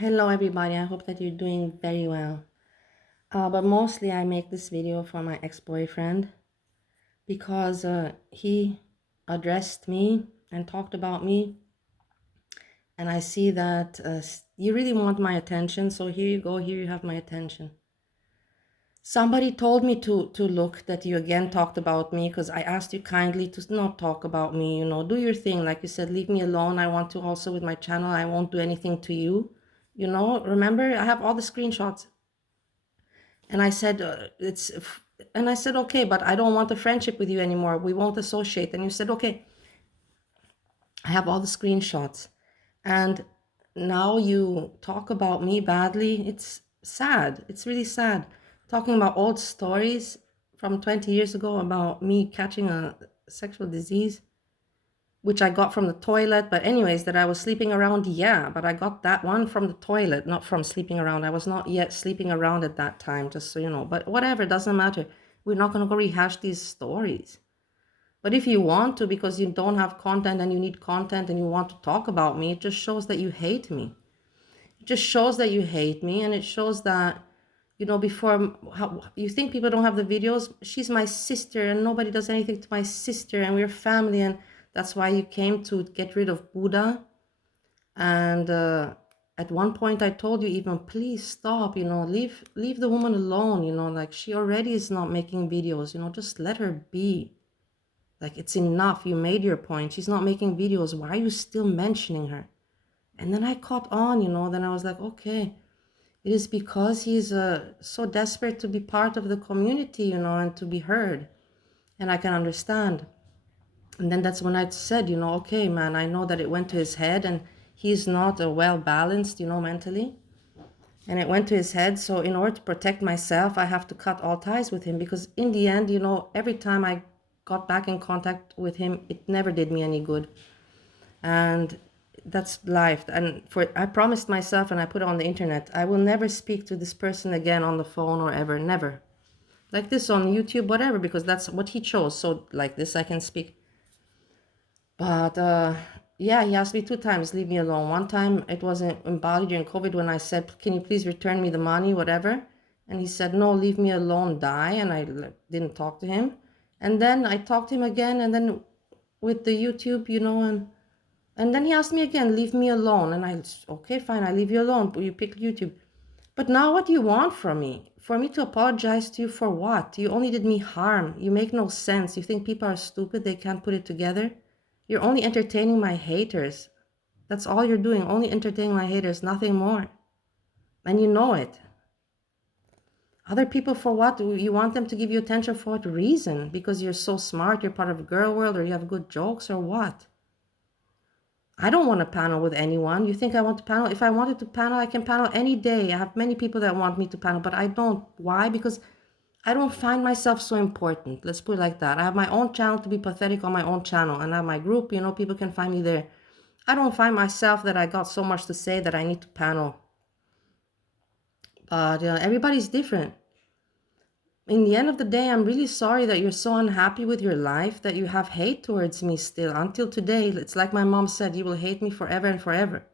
Hello everybody, I hope that you're doing very well. But mostly I make this video for my ex-boyfriend because he addressed me and talked about me, and I see that you really want my attention, so here you go, here you have my attention. Somebody told me to look that you again talked about me because I asked you kindly to not talk about me, do your thing. Like you said, leave me alone. I want to also with my channel, I won't do anything to you. Remember, I have all the screenshots. And I said, and I said, okay, but I don't want a friendship with you anymore. We won't associate. And you said, okay, I have all the screenshots. And now you talk about me badly. It's sad. It's really sad. Talking about old stories from 20 years ago about me catching a sexual disease, which I got from the toilet. But anyways, that I was sleeping around, yeah, but I got that one from the toilet, not from sleeping around. I was not yet sleeping around at that time, just so you know. But whatever, doesn't matter. We're not going to go rehash these stories. But if you want to, because you don't have content and you need content and you want to talk about me, it just shows that you hate me. It just shows that you hate me, and it shows that, before, how you think people don't have the videos. She's my sister and nobody does anything to my sister, and we're family, and that's why you came to get rid of Buddha. And at one point I told you even, please stop, leave the woman alone, like she already is not making videos, just let her be. Like, it's enough. You made your point. She's not making videos. Why are you still mentioning her? And then I caught on, then I was like, okay, it is because he's so desperate to be part of the community, and to be heard. And I can understand. And then that's when I said, okay, man, I know that it went to his head and he's not well balanced, mentally. And it went to his head. So in order to protect myself, I have to cut all ties with him, because in the end, every time I got back in contact with him, it never did me any good. And that's life. And I promised myself, and I put it on the internet, I will never speak to this person again on the phone or ever, never. Like this on YouTube, whatever, because that's what he chose. So like this, I can speak. But yeah, he asked me 2 times, leave me alone. One time it was in Bali during COVID when I said, can you please return me the money, whatever? And he said, no, leave me alone, die. And I didn't talk to him. And then I talked to him again, and then with the YouTube, and then he asked me again, leave me alone. And I, okay, fine, I leave you alone, but you pick YouTube. But now what do you want from me? For me to apologize to you for what? You only did me harm. You make no sense. You think people are stupid, they can't put it together? You're only entertaining my haters. That's all you're doing, only entertaining my haters, nothing more. And you know it. Other people, for what? You want them to give you attention for what reason? Because you're so smart, you're part of a girl world, or you have good jokes, or what? I don't want to panel with anyone. You think I want to panel? If I wanted to panel, I can panel any day. I have many people that want me to panel, but I don't. Why? Because I don't find myself so important. Let's put it like that. I have my own channel to be pathetic on my own channel, and I have my group, people can find me there. I don't find myself that I got so much to say that I need to panel. But everybody's different. In the end of the day, I'm really sorry that you're so unhappy with your life, that you have hate towards me still. Until today, it's like my mom said, you will hate me forever and forever.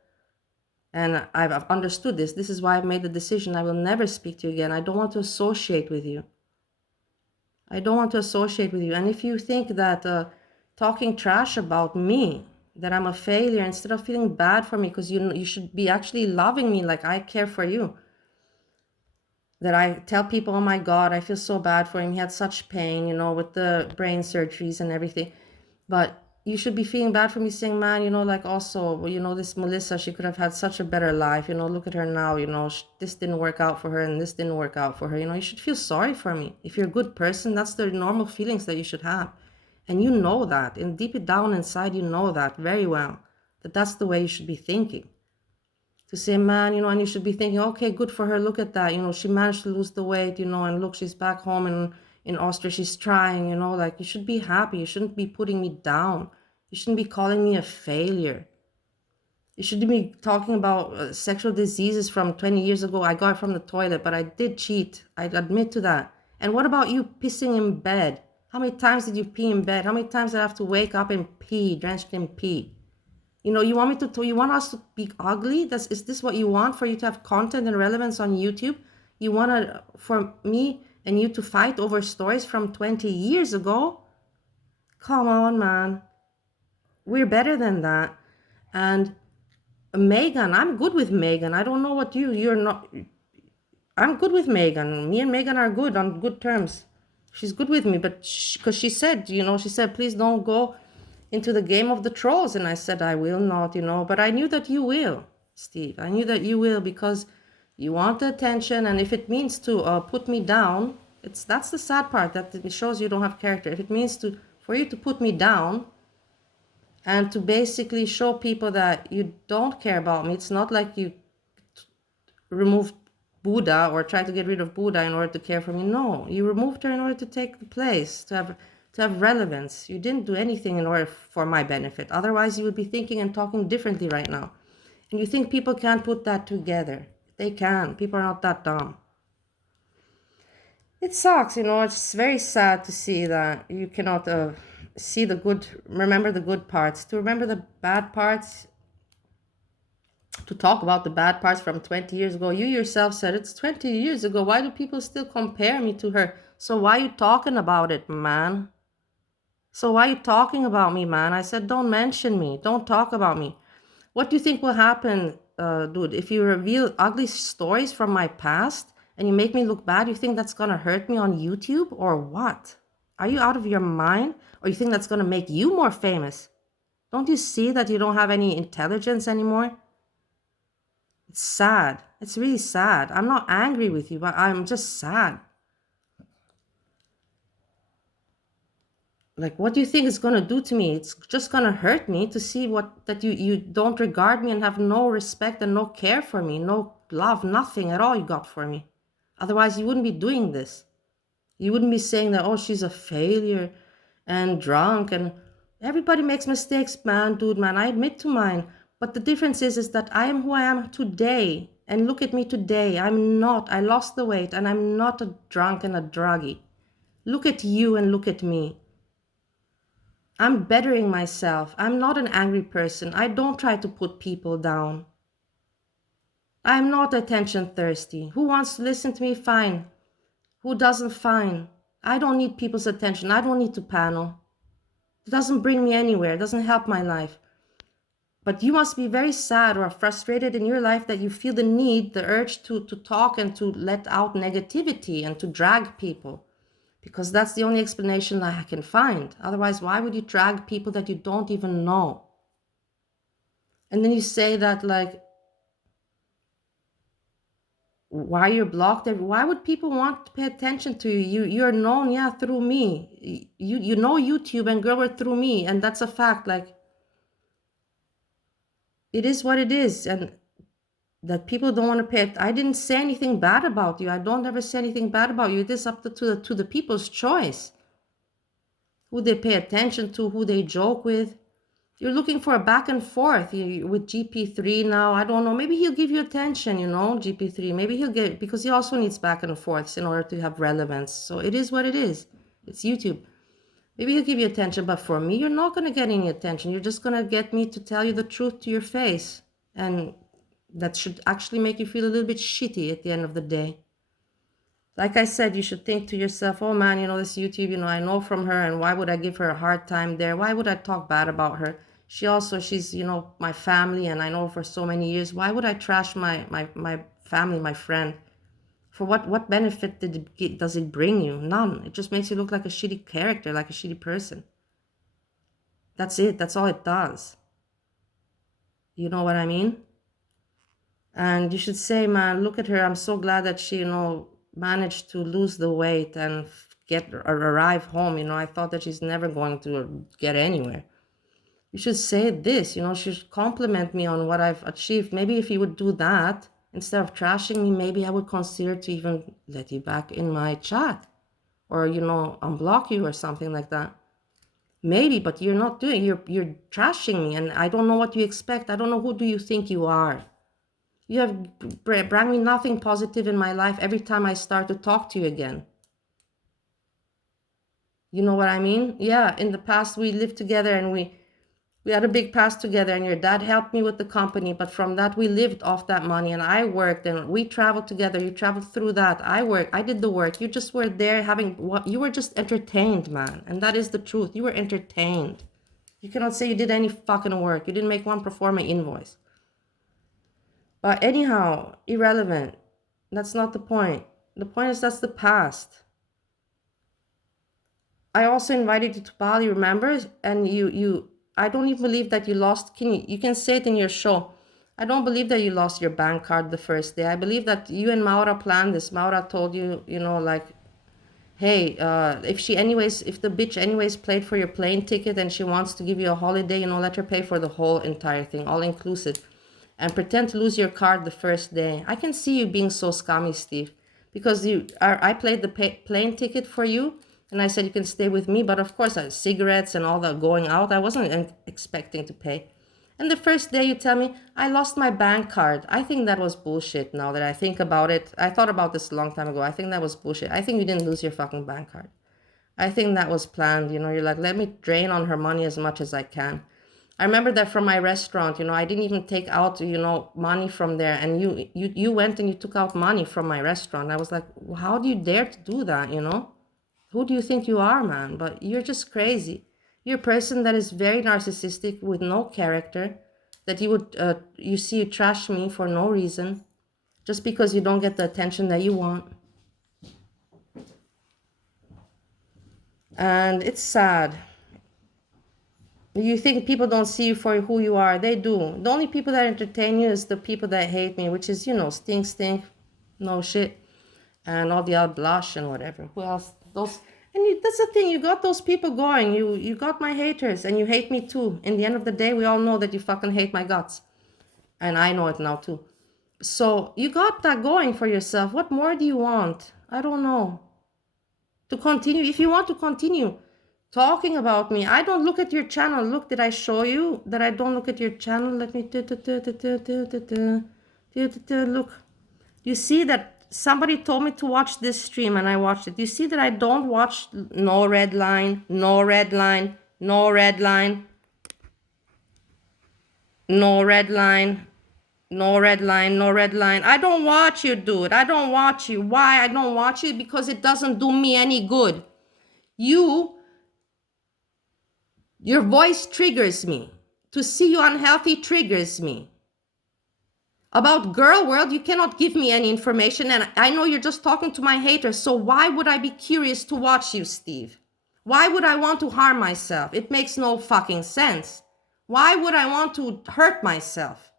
And I've understood this. This is why I've made the decision. I will never speak to you again. I don't want to associate with you. I don't want to associate with you. And if you think that talking trash about me, that I'm a failure, instead of feeling bad for me, because you should be actually loving me like I care for you. That I tell people, oh my God, I feel so bad for him. He had such pain, with the brain surgeries and everything. But you should be feeling bad for me, saying, man, like also, this Melissa, she could have had such a better life. Look at her now, this didn't work out for her and this didn't work out for her. You should feel sorry for me. If you're a good person, that's the normal feelings that you should have. And you know that, and deep it down inside, you know that very well, that that's the way you should be thinking. To say, man, and you should be thinking, okay, good for her. Look at that. She managed to lose the weight, and look, she's back home in Austria. She's trying, like you should be happy. You shouldn't be putting me down. You shouldn't be calling me a failure. You shouldn't be talking about sexual diseases from 20 years ago. I got it from the toilet, but I did cheat. I admit to that. And what about you pissing in bed? How many times did you pee in bed? How many times did I have to wake up and pee, drenched in pee? You know, you want me to, you want us to be ugly? Is this what you want, for you to have content and relevance on YouTube? You want for me and you to fight over stories from 20 years ago? Come on, man. We're better than that. And Megan, I'm good with Megan. I don't know what you're not. I'm good with Megan. Me and Megan are good, on good terms. She's good with me, but because she said, you know, she said, please don't go into the game of the trolls. And I said, I will not, you know, but I knew that you will, Steve. I knew that you will, because you want the attention. And if it means to put me down, that's the sad part, that it shows you don't have character. If it means for you to put me down and to basically show people that you don't care about me, it's not like you removed Buddha or tried to get rid of Buddha in order to care for me. No, you removed her in order to take the place, to have relevance. You didn't do anything in order for my benefit. Otherwise, you would be thinking and talking differently right now. And you think people can't put that together. They can. People are not that dumb. It sucks, you know, it's very sad to see that you cannot see the good, remember the good parts. To remember the bad parts, to talk about the bad parts from 20 years ago. You yourself said it's 20 years ago. Why do people still compare me to her? So why are you talking about it, man? So why are you talking about me, man? I said, don't mention me. Don't talk about me. What do you think will happen, dude, if you reveal ugly stories from my past and you make me look bad? You think that's going to hurt me on YouTube or what? Are you out of your mind? Or you think that's going to make you more famous? Don't you see that you don't have any intelligence anymore? It's sad. It's really sad. I'm not angry with you, but I'm just sad. Like, what do you think it's gonna do to me? It's just gonna hurt me to see that you don't regard me and have no respect and no care for me, no love, nothing at all you got for me. Otherwise, you wouldn't be doing this. You wouldn't be saying that, oh, she's a failure and drunk, and everybody makes mistakes, man, dude, man. I admit to mine. But the difference is that I am who I am today. And look at me today. I lost the weight, and I'm not a drunk and a druggie. Look at you and look at me. I'm bettering myself. I'm not an angry person. I don't try to put people down. I'm not attention thirsty. Who wants to listen to me? Fine. Who doesn't? Fine. I don't need people's attention. I don't need to panel. It doesn't bring me anywhere. It doesn't help my life. But you must be very sad or frustrated in your life that you feel the need, the urge to talk and to let out negativity and to drag people. Because that's the only explanation that I can find. Otherwise, why would you drag people that you don't even know? And then you say that, like, why you're blocked. Why would people want to pay attention to you? You're known, yeah, through me. You know YouTube and Gerber through me, and that's a fact. Like, it is what it is, and that people don't want to pay it. I didn't say anything bad about you. I don't ever say anything bad about you. It is up to the people's choice. Who they pay attention to, who they joke with. You're looking for a back and forth with GP3 now. I don't know. Maybe he'll give you attention, you know, GP3. Maybe he'll get, because he also needs back and forths in order to have relevance. So it is what it is. It's YouTube. Maybe he'll give you attention, but for me, you're not going to get any attention. You're just going to get me to tell you the truth to your face. And that should actually make you feel a little bit shitty at the end of the day. Like I said, you should think to yourself, oh man, you know, this YouTube, you know, I know from her, and why would I give her a hard time there? Why would I talk bad about her? She's, you know, my family, and I know for so many years. Why would I trash my family, my friend? For what benefit does it bring you? None. It just makes you look like a shitty character, like a shitty person. That's it. That's all it does. You know what I mean? And you should say, man, look at her. I'm so glad that she, you know, managed to lose the weight and arrive home. You know, I thought that she's never going to get anywhere. You should say this, you know, she should compliment me on what I've achieved. Maybe if you would do that, instead of trashing me, maybe I would consider to even let you back in my chat, or, you know, unblock you or something like that. Maybe, but you're not doing, you're trashing me, and I don't know what you expect. I don't know, who do you think you are? You have brought me nothing positive in my life every time I start to talk to you again. You know what I mean? Yeah, in the past we lived together and We had a big past together, and your dad helped me with the company, but from that we lived off that money, and I worked, and we traveled together. You traveled through that. I worked. I did the work. You just were there having what you were just entertained, man. And that is the truth. You were entertained. You cannot say you did any fucking work. You didn't make one pro forma invoice. But anyhow, irrelevant. That's not the point. The point is that's the past. I also invited you to Bali, remember? And I don't even believe that you lost. You can say it in your show. I don't believe that you lost your bank card the first day. I believe that you and Maura planned this. Maura told you, like, hey, if the bitch anyways paid for your plane ticket and she wants to give you a holiday, let her pay for the whole entire thing, all inclusive. And pretend to lose your card the first day. I can see you being so scummy, Steve. Because I played the plane ticket for you. And I said, you can stay with me. But of course, cigarettes and all that going out, I wasn't expecting to pay. And the first day you tell me, I lost my bank card. I think that was bullshit now that I think about it. I thought about this a long time ago. I think that was bullshit. I think you didn't lose your fucking bank card. I think that was planned. You're like, let me drain on her money as much as I can. I remember that from my restaurant, I didn't even take out, money from there. And you went and you took out money from my restaurant. I was like, how do you dare to do that, Who do you think you are, man? But you're just crazy. You're a person that is very narcissistic with no character, that you trash me for no reason, just because you don't get the attention that you want. And it's sad. You think people don't see you for who you are. They do. The only people that entertain you is the people that hate me, which is, stink, no shit, and all the other blush and whatever. Who else? That's the thing. You got those people going. You got my haters, and you hate me too. In the end of the day, we all know that you fucking hate my guts, and I know it now too. So you got that going for yourself. What more do you want? I don't know. To continue, if you want to continue talking about me, I don't look at your channel. Look, did I show you that I don't look at your channel? Let me look. You see that somebody told me to watch this stream and I watched it. You see that I don't watch no red line, no red line, no red line, no red line, no red line, no red line. I don't watch you, dude. I don't watch you. Why I don't watch you? Because it doesn't do me any good. Your voice triggers me. To see you unhealthy triggers me. About Girl World, you cannot give me any information, and I know you're just talking to my haters, so why would I be curious to watch you, Steve? Why would I want to harm myself? It makes no fucking sense. Why would I want to hurt myself?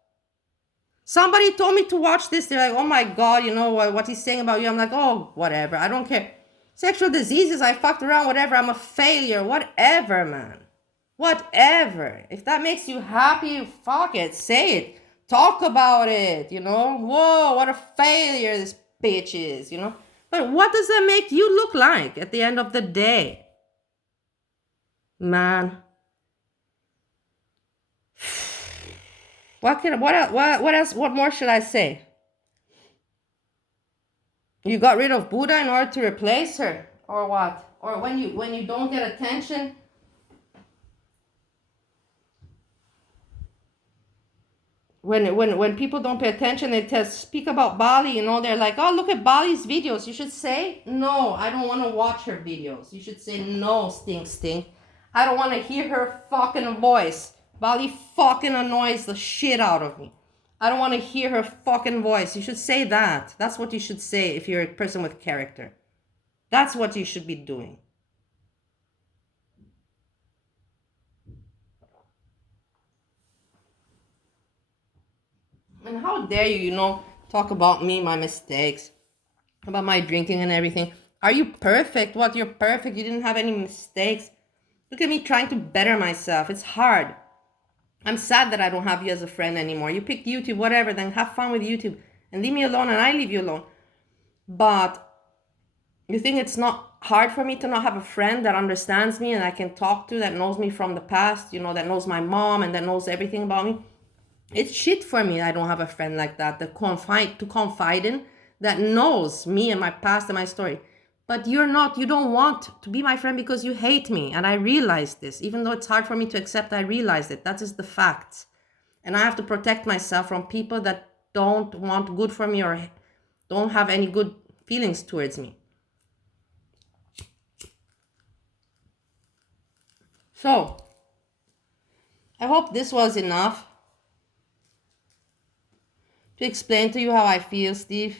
Somebody told me to watch this. They're like, oh my God, what he's saying about you. I'm like, oh, whatever. I don't care. Sexual diseases, I fucked around, whatever. I'm a failure, whatever, man. Whatever. If that makes you happy, fuck it. Say it. Talk about it, Whoa, what a failure this bitch is, But what does that make you look like at the end of the day? Man. What else? What more should I say? You got rid of Buddha in order to replace her? Or what? Or when you don't get attention? When people don't pay attention, they speak about Bali, they're like, oh, look at Bali's videos. You should say, no, I don't want to watch her videos. You should say, no, stink. I don't want to hear her fucking voice. Bali fucking annoys the shit out of me. I don't want to hear her fucking voice. You should say that. That's what you should say if you're a person with character. That's what you should be doing. And how dare you, talk about me, my mistakes, about my drinking and everything. Are you perfect? What, you're perfect? You didn't have any mistakes? Look at me trying to better myself. It's hard. I'm sad that I don't have you as a friend anymore. You picked YouTube, whatever, then have fun with YouTube. And leave me alone and I leave you alone. But you think it's not hard for me to not have a friend that understands me and I can talk to, that knows me from the past, that knows my mom and that knows everything about me? It's shit for me. I don't have a friend like that, to confide in, that knows me and my past and my story. But you don't want to be my friend because you hate me. And I realize this. Even though it's hard for me to accept, I realize it. That is the fact. And I have to protect myself from people that don't want good for me or don't have any good feelings towards me. So, I hope this was enough to explain to you how I feel, Steve.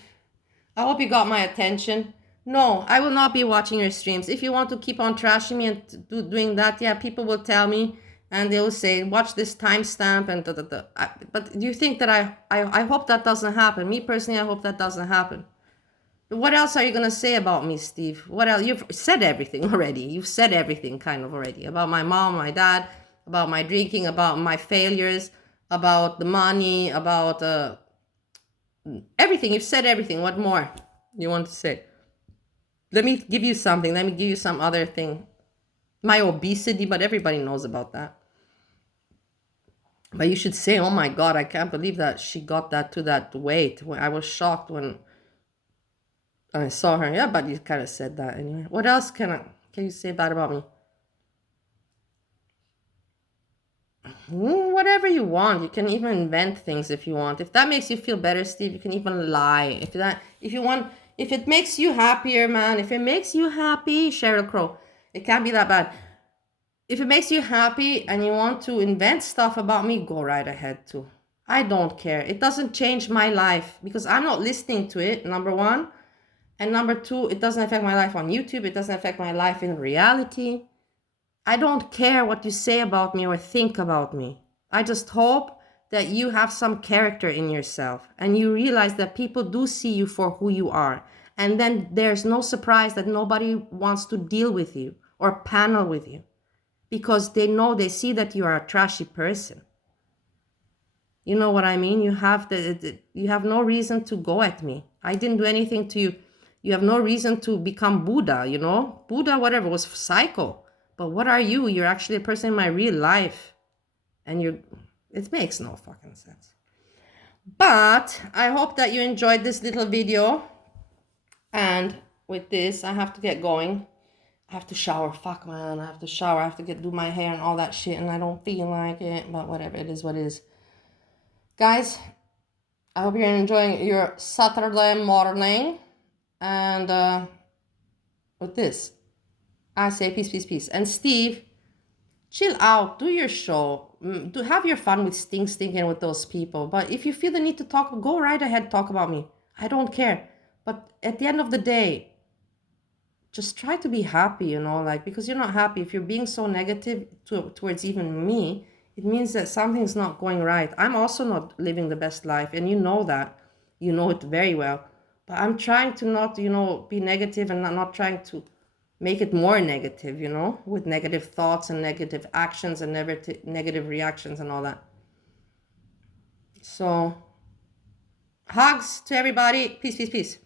I hope you got my attention. No, I will not be watching your streams. If you want to keep on trashing me and doing that, yeah, people will tell me and they will say, watch this timestamp and da da da. But do you think that I hope that doesn't happen? Me personally, I hope that doesn't happen. But what else are you going to say about me, Steve? What else? You've said everything already. You've said everything kind of already. About my mom, my dad, about my drinking, about my failures, about the money, about everything. You've said everything. What more you want to say? Let me give you something. Let me give you some other thing. My obesity, but everybody knows about that. But you should say, oh my God, I can't believe that she got that to that weight. I was shocked when I saw her. Yeah, but you kind of said that anyway. What else can you say bad about me? Whatever you want. You can even invent things if you want. If that makes you feel better, Steve, you can even lie. If it makes you happier, man, if it makes you happy, Sheryl Crow, it can't be that bad. If it makes you happy and you want to invent stuff about me, go right ahead too. I don't care. It doesn't change my life because I'm not listening to it, number one. And number two, it doesn't affect my life on YouTube. It doesn't affect my life in reality. I don't care what you say about me or think about me. I just hope that you have some character in yourself and you realize that people do see you for who you are. And then there's no surprise that nobody wants to deal with you or panel with you because they see that you are a trashy person. You know what I mean? You have no reason to go at me. I didn't do anything to you. You have no reason to become Buddha, you know? Buddha, whatever, was psycho. But what are you? You're actually a person in my real life. And it makes no fucking sense. But I hope that you enjoyed this little video. And with this, I have to get going. I have to shower. Fuck, man. I have to shower. I have to do my hair and all that shit. And I don't feel like it. But whatever. It is what it is. Guys, I hope you're enjoying your Saturday morning. And with this, I say peace, peace, peace. And Steve, chill out. Do your show. Have your fun with stinking with those people. But if you feel the need to talk, go right ahead. Talk about me. I don't care. But at the end of the day, just try to be happy, you know, like, because you're not happy. If you're being so negative towards even me, it means that something's not going right. I'm also not living the best life. And you know that. You know it very well. But I'm trying to not, you know, be negative and not trying to make it more negative, you know, with negative thoughts and negative actions and negative reactions and all that. So, hugs to everybody. Peace, peace, peace.